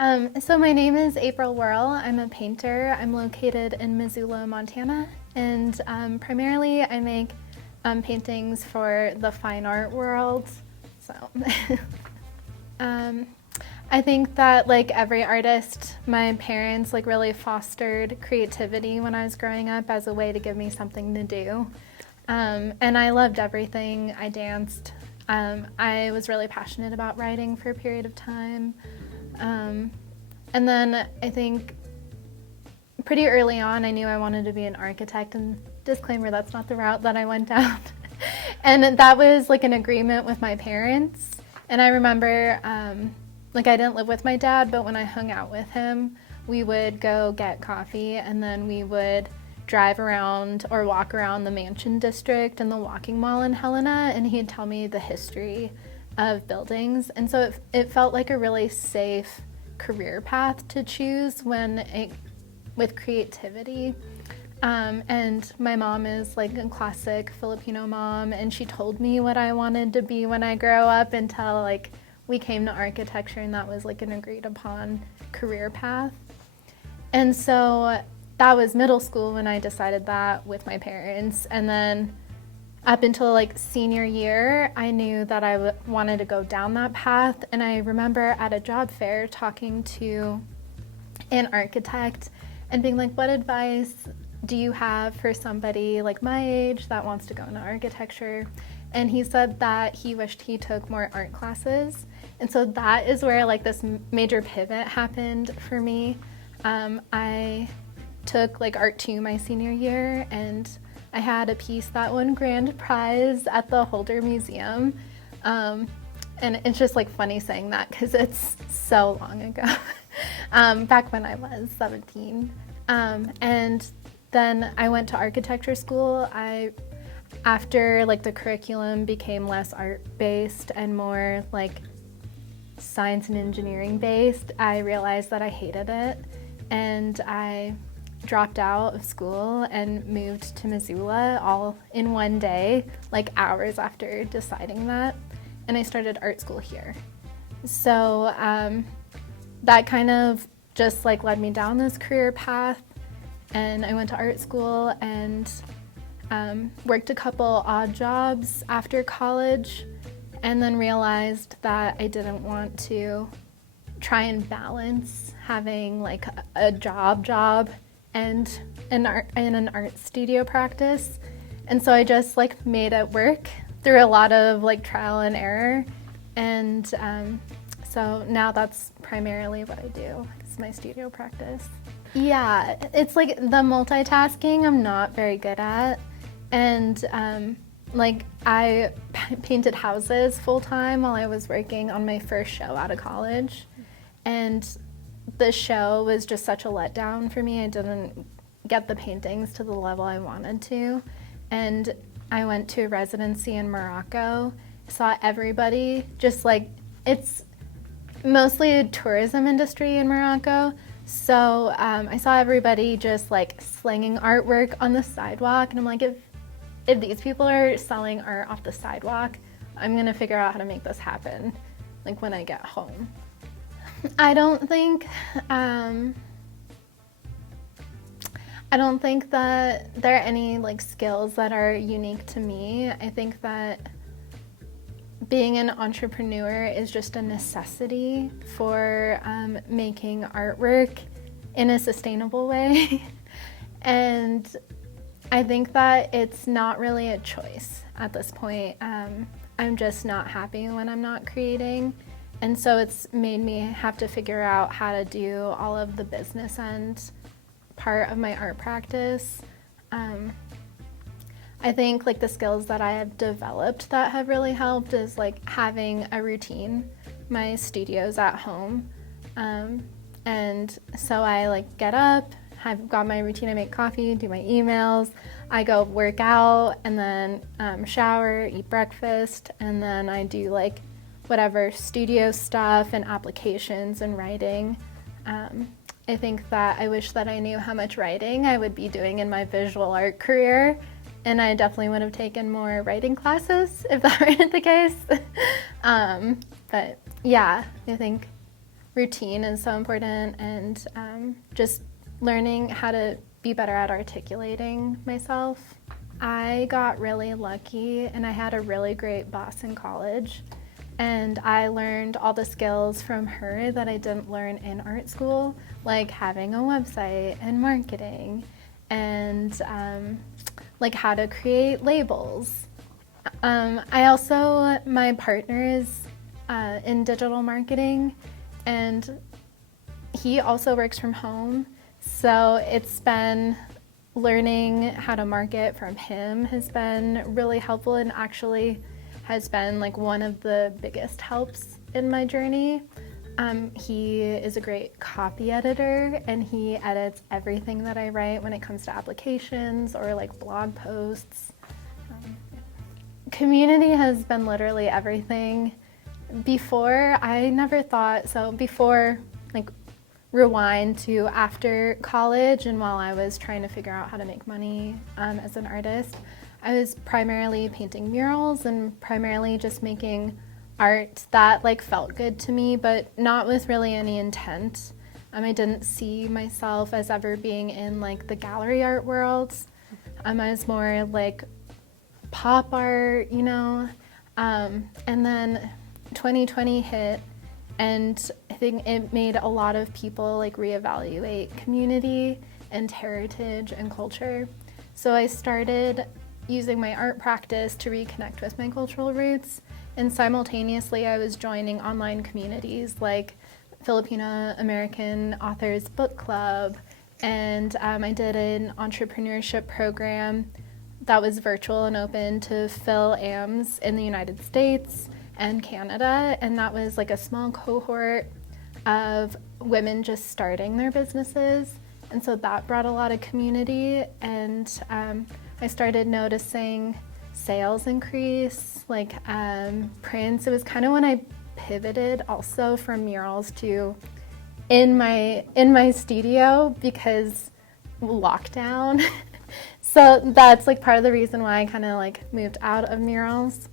So my name is April Werle. I'm a painter. I'm located in Missoula, Montana, and primarily I make paintings for the fine art world. So I think that like every artist, my parents like really fostered creativity when I was growing up as a way to give me something to do. And I loved everything. I danced. I was really passionate about writing for a period of time. And then I think pretty early on I knew I wanted to be an architect, and disclaimer, that's not the route that I went down. And that was like an agreement with my parents. And I remember like I didn't live with my dad, but when I hung out with him, we would go get coffee and then we would drive around or walk around the Mansion District and the Walking Mall in Helena, and he'd tell me the history of buildings. And so it felt like a really safe career path to choose with creativity. And my mom is like a classic Filipino mom, and she told me what I wanted to be when I grow up until like we came to architecture, and that was like an agreed upon career path. And so that was middle school when I decided that with my parents. And then up until like senior year, I knew that I wanted to go down that path. And I remember at a job fair talking to an architect and being like, what advice do you have for somebody like my age that wants to go into architecture? And he said that he wished he took more art classes. And so that is where like this major pivot happened for me. I took like Art 2 my senior year, and I had a piece that won grand prize at the Holder Museum. And it's just like funny saying that because it's so long ago, back when I was 17. And then I went to architecture school. After like the curriculum became less art-based and more like science and engineering based, I realized that I hated it, and I dropped out of school and moved to Missoula all in one day, like hours after deciding that, and I started art school here. So that kind of just like led me down this career path, and I went to art school and worked a couple odd jobs after college, and then realized that I didn't want to try and balance having like a job and an art studio practice. And so I just like made it work through a lot of like trial and error. And so now that's primarily what I do, is my studio practice. Yeah, it's like the multitasking I'm not very good at. And like I painted houses full time while I was working on my first show out of college. And the show was just such a letdown for me. I didn't get the paintings to the level I wanted to. And I went to a residency in Morocco, saw everybody just like, it's mostly a tourism industry in Morocco. So I saw everybody just like slinging artwork on the sidewalk. And I'm like, if these people are selling art off the sidewalk, I'm gonna figure out how to make this happen, like when I get home. I don't think that there are any like skills that are unique to me. I think that being an entrepreneur is just a necessity for making artwork in a sustainable way. And I think that it's not really a choice at this point. I'm just not happy when I'm not creating. And so it's made me have to figure out how to do all of the business end part of my art practice. I think like the skills that I have developed that have really helped is like having a routine. My studio's at home. And so I like get up, I've got my routine, I make coffee, do my emails, I go work out, and then shower, eat breakfast, and then I do like whatever studio stuff and applications and writing. I think that I wish that I knew how much writing I would be doing in my visual art career, and I definitely would have taken more writing classes if that weren't the case. But yeah, I think routine is so important, and just learning how to be better at articulating myself. I got really lucky and I had a really great boss in college, and I learned all the skills from her that I didn't learn in art school, like having a website and marketing and like how to create labels. My partner is in digital marketing, and he also works from home. So it's been learning how to market from him has been really helpful, and actually has been like one of the biggest helps in my journey. He is a great copy editor, and he edits everything that I write when it comes to applications or like blog posts. Community has been literally everything. Before, I never thought, so before, like rewind to after college and while I was trying to figure out how to make money as an artist, I was primarily painting murals and primarily just making art that like felt good to me, but not with really any intent. I didn't see myself as ever being in like the gallery art worlds. I was more like pop art, you know. And then 2020 hit, and I think it made a lot of people like reevaluate community and heritage and culture. So I started using my art practice to reconnect with my cultural roots, and simultaneously I was joining online communities like Filipino American Authors Book Club, and I did an entrepreneurship program that was virtual and open to Phil-Ams in the United States and Canada, and that was like a small cohort of women just starting their businesses, and so that brought a lot of community, and I started noticing sales increase, like prints. It was kind of when I pivoted also from murals to in my studio because lockdown. So that's like part of the reason why I kind of like moved out of murals.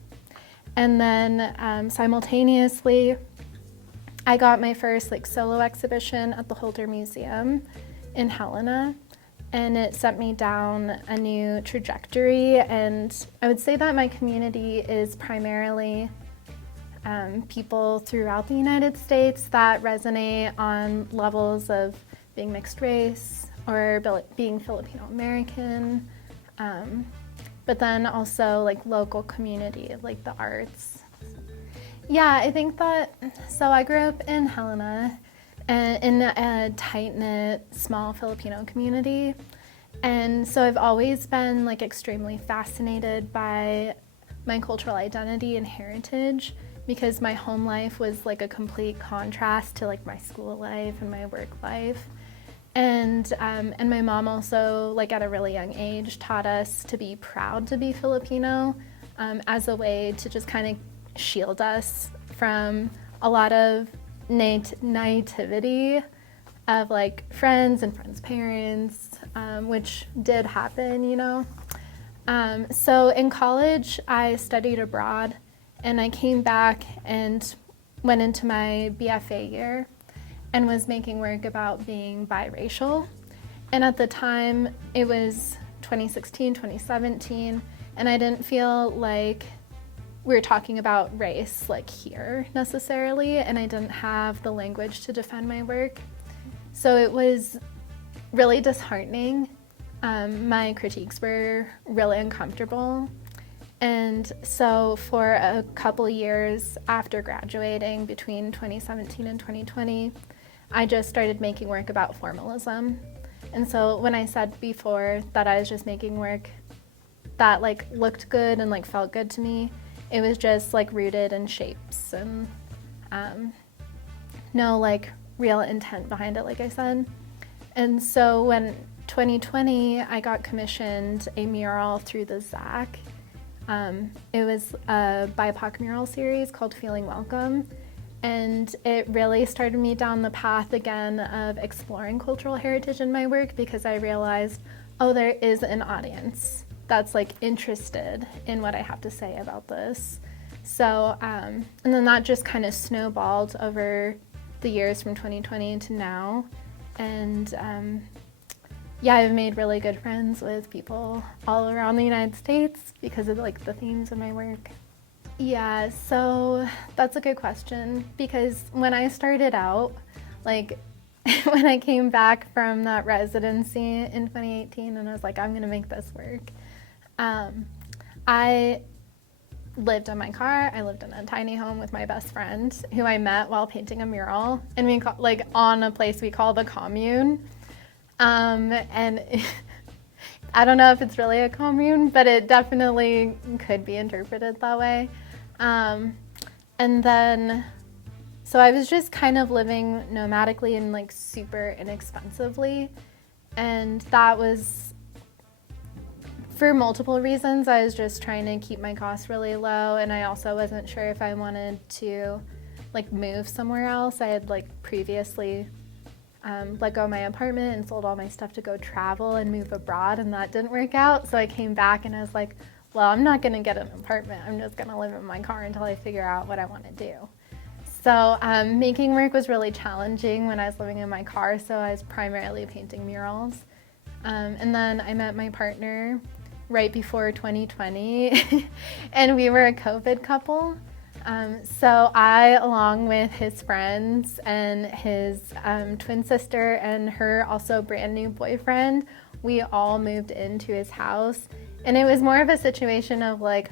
And then simultaneously, I got my first like solo exhibition at the Holder Museum in Helena, and it sent me down a new trajectory. And I would say that my community is primarily people throughout the United States that resonate on levels of being mixed race or being Filipino American, but then also like local community, like the arts. Yeah, I think that, so I grew up in Helena in a tight-knit small Filipino community, and so I've always been like extremely fascinated by my cultural identity and heritage, because my home life was like a complete contrast to like my school life and my work life. And my mom also, like at a really young age, taught us to be proud to be Filipino as a way to just kind of shield us from a lot of naivety of like friends and friends' parents, which did happen, you know. So in college, I studied abroad, and I came back and went into my BFA year and was making work about being biracial. And at the time, it was 2016, 2017, and I didn't feel like we were talking about race like here necessarily, and I didn't have the language to defend my work. So it was really disheartening. My critiques were really uncomfortable. And so for a couple years after graduating between 2017 and 2020, I just started making work about formalism. And so when I said before that I was just making work that like looked good and like felt good to me, it was just like rooted in shapes and no like real intent behind it, like I said. And so when 2020, I got commissioned a mural through the ZAC. It was a BIPOC mural series called Feeling Welcome. And it really started me down the path again of exploring cultural heritage in my work, because I realized, oh, there is an audience that's like interested in what I have to say about this. So, and then that just kind of snowballed over the years from 2020 to now. And yeah, I've made really good friends with people all around the United States because of like the themes of my work. Yeah, so that's a good question, because when I started out, like when I came back from that residency in 2018 and I was like, I'm gonna make this work, I lived in my car. I lived in a tiny home with my best friend who I met while painting a mural, and we like on a place we call the commune. And I don't know if it's really a commune, but it definitely could be interpreted that way. And then, so I was just kind of living nomadically and like super inexpensively. And that was for multiple reasons. I was just trying to keep my costs really low. And I also wasn't sure if I wanted to like move somewhere else. I had like previously let go of my apartment and sold all my stuff to go travel and move abroad, and that didn't work out. So I came back and I was like, well, I'm not gonna get an apartment. I'm just gonna live in my car until I figure out what I wanna do. So making work was really challenging when I was living in my car, so I was primarily painting murals. And then I met my partner right before 2020, and we were a COVID couple. So I, along with his friends and his twin sister and her also brand new boyfriend, we all moved into his house. And it was more of a situation of like,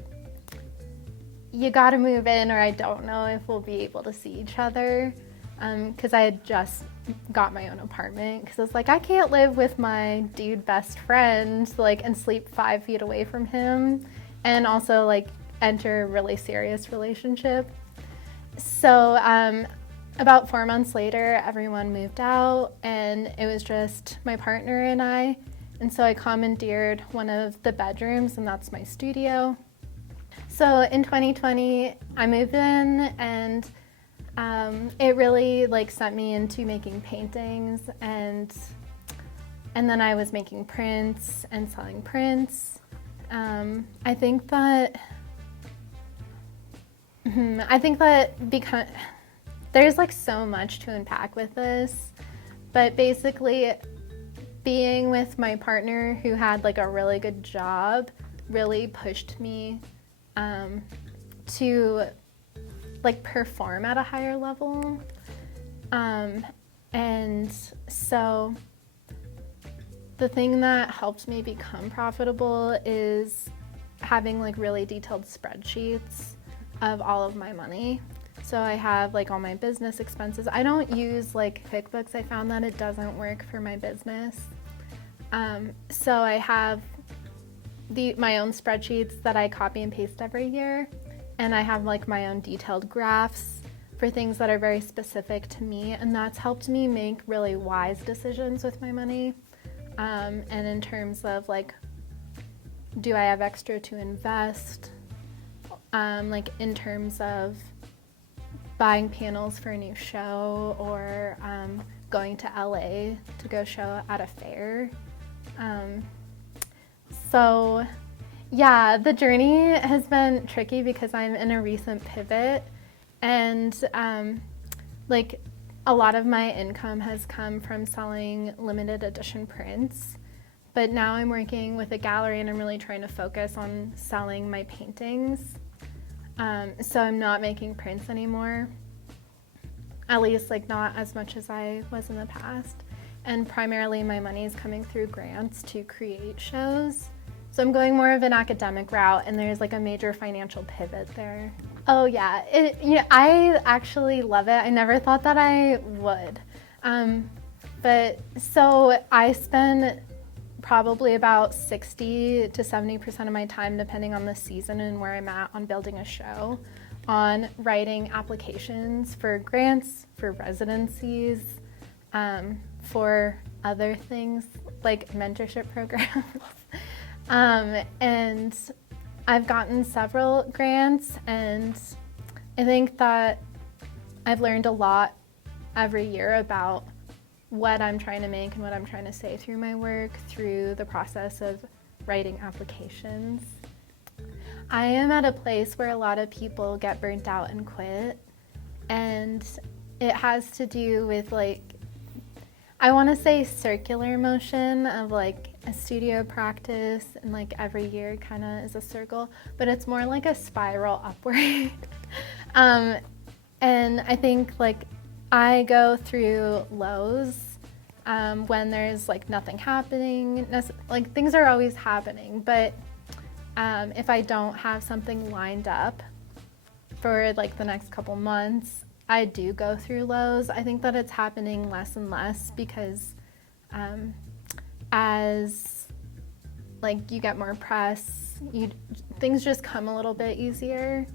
you gotta move in or I don't know if we'll be able to see each other. Because I had just got my own apartment, because I was like, I can't live with my dude best friend like and sleep 5 feet away from him and also like enter a really serious relationship. So about 4 months later, everyone moved out and it was just my partner and I. And so I commandeered one of the bedrooms, and that's my studio. So in 2020, I moved in, and it really like sent me into making paintings, and then I was making prints and selling prints. I think that because there's like so much to unpack with this, but basically being with my partner who had like a really good job really pushed me to like perform at a higher level. And so the thing that helped me become profitable is having like really detailed spreadsheets of all of my money. So I have like all my business expenses. I don't use like QuickBooks. I found that it doesn't work for my business. So I have my own spreadsheets that I copy and paste every year. And I have like my own detailed graphs for things that are very specific to me. And that's helped me make really wise decisions with my money. And in terms of like, do I have extra to invest? Like in terms of buying panels for a new show, or going to LA to go show at a fair. So yeah, the journey has been tricky because I'm in a recent pivot, and like a lot of my income has come from selling limited edition prints. But now I'm working with a gallery and I'm really trying to focus on selling my paintings. So I'm not making prints anymore, at least like not as much as I was in the past. And primarily my money is coming through grants to create shows. So I'm going more of an academic route, and there's like a major financial pivot there. Oh yeah, I actually love it. I never thought that I would. But so I spend probably about 60 to 70% of my time, depending on the season and where I'm at, on building a show, on writing applications for grants, for residencies, for other things like mentorship programs. And I've gotten several grants, and I think that I've learned a lot every year about what I'm trying to make and what I'm trying to say through my work, through the process of writing applications. I am at a place where a lot of people get burnt out and quit, and it has to do with like, I want to say circular motion of like a studio practice, and like every year kind of is a circle, but it's more like a spiral upward. And I think like I go through lows when there's like nothing happening, like things are always happening, but if I don't have something lined up for like the next couple months, I do go through lows. I think that it's happening less and less because as like you get more press, things just come a little bit easier.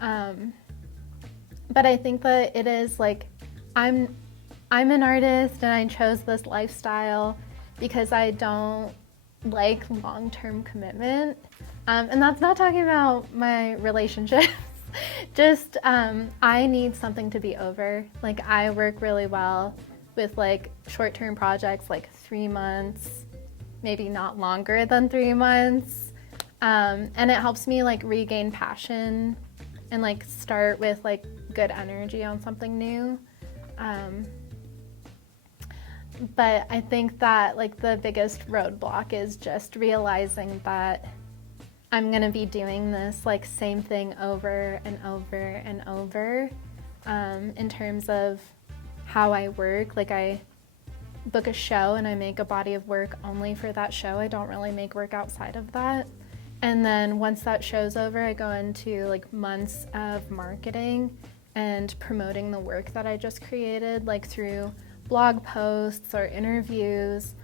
But I think that it is like, I'm an artist and I chose this lifestyle because I don't like long-term commitment. And that's not talking about my relationships. Just I need something to be over. Like I work really well with like short-term projects, like 3 months, maybe not longer than 3 months. And it helps me like regain passion and like start with like good energy on something new. But I think that like the biggest roadblock is just realizing that I'm gonna be doing this like same thing over and over and over in terms of how I work. Like I book a show and I make a body of work only for that show. I don't really make work outside of that. And then once that show's over, I go into like months of marketing and promoting the work that I just created, like through blog posts or interviews,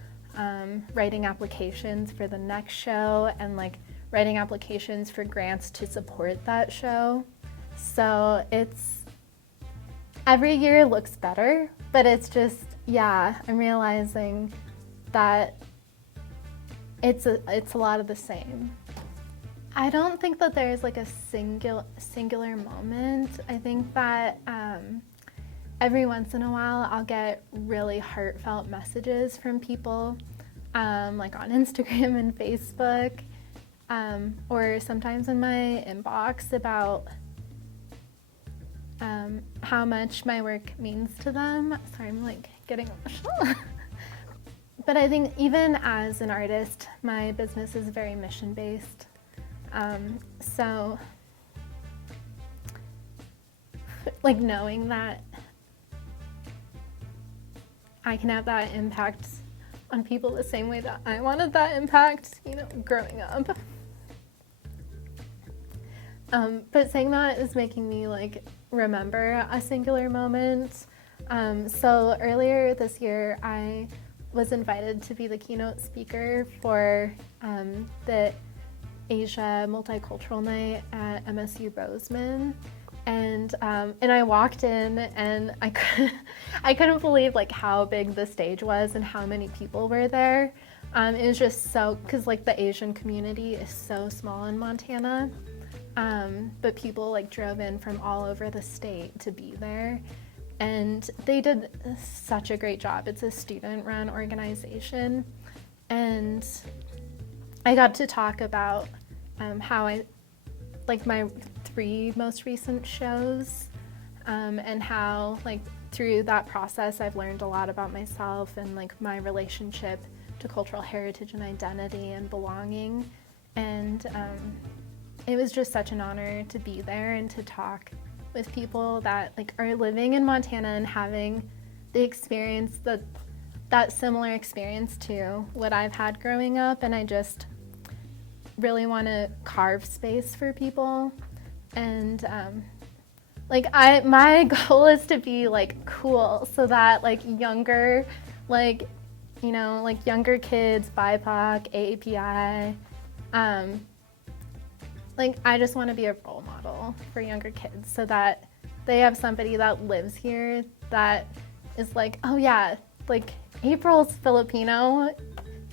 writing applications for the next show, and like writing applications for grants to support that show. So it's, every year looks better, but it's just, yeah, I'm realizing that it's a lot of the same. I don't think that there's like a singular moment. I think that every once in a while I'll get really heartfelt messages from people, like on Instagram and Facebook, or sometimes in my inbox about how much my work means to them. Sorry, I'm like getting emotional. But I think even as an artist, my business is very mission-based. So like knowing that I can have that impact on people the same way that I wanted that impact, you know, growing up. But saying that is making me like remember a singular moment. So earlier this year, I was invited to be the keynote speaker for the Asia Multicultural Night at MSU Bozeman, and I walked in and I couldn't believe like how big the stage was and how many people were there. It was just so, because like the Asian community is so small in Montana, but people like drove in from all over the state to be there, and they did such a great job. It's a student-run organization, and I got to talk about how I like my 3 most recent shows, and how like through that process I've learned a lot about myself and like my relationship to cultural heritage and identity and belonging. And it was just such an honor to be there and to talk with people that like are living in Montana and having the experience, that similar experience to what I've had growing up. And I just really want to carve space for people. And like my goal is to be like cool, so that like younger, like, you know, like younger kids, BIPOC, AAPI, like I just want to be a role model for younger kids so that they have somebody that lives here that is like, oh yeah, like April's Filipino,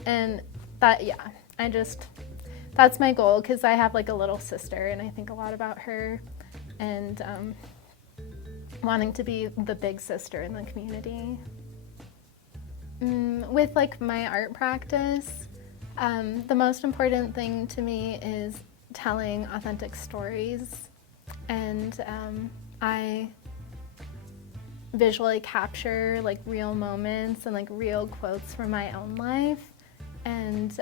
and that, yeah, that's my goal, because I have like a little sister and I think a lot about her, and wanting to be the big sister in the community. With like my art practice, the most important thing to me is telling authentic stories, and visually capture like real moments and like real quotes from my own life. And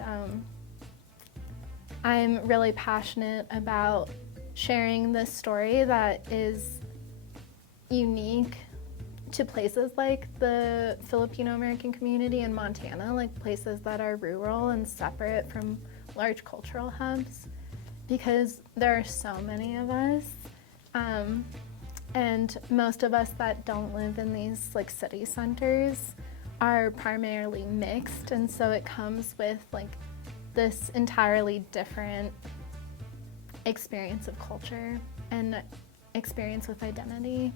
I'm really passionate about sharing this story that is unique to places like the Filipino American community in Montana, like places that are rural and separate from large cultural hubs, because there are so many of us. And most of us that don't live in these like city centers are primarily mixed, and so it comes with like this entirely different experience of culture and experience with identity,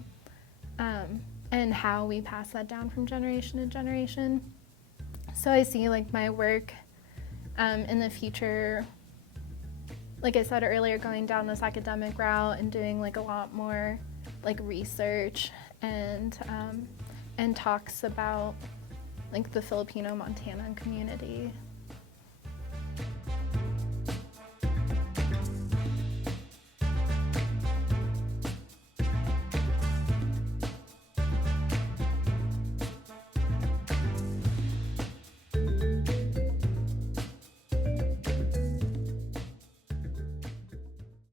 and how we pass that down from generation to generation. So I see like my work in the future, like I said earlier, going down this academic route and doing like a lot more like research and talks about like the Filipino Montanan community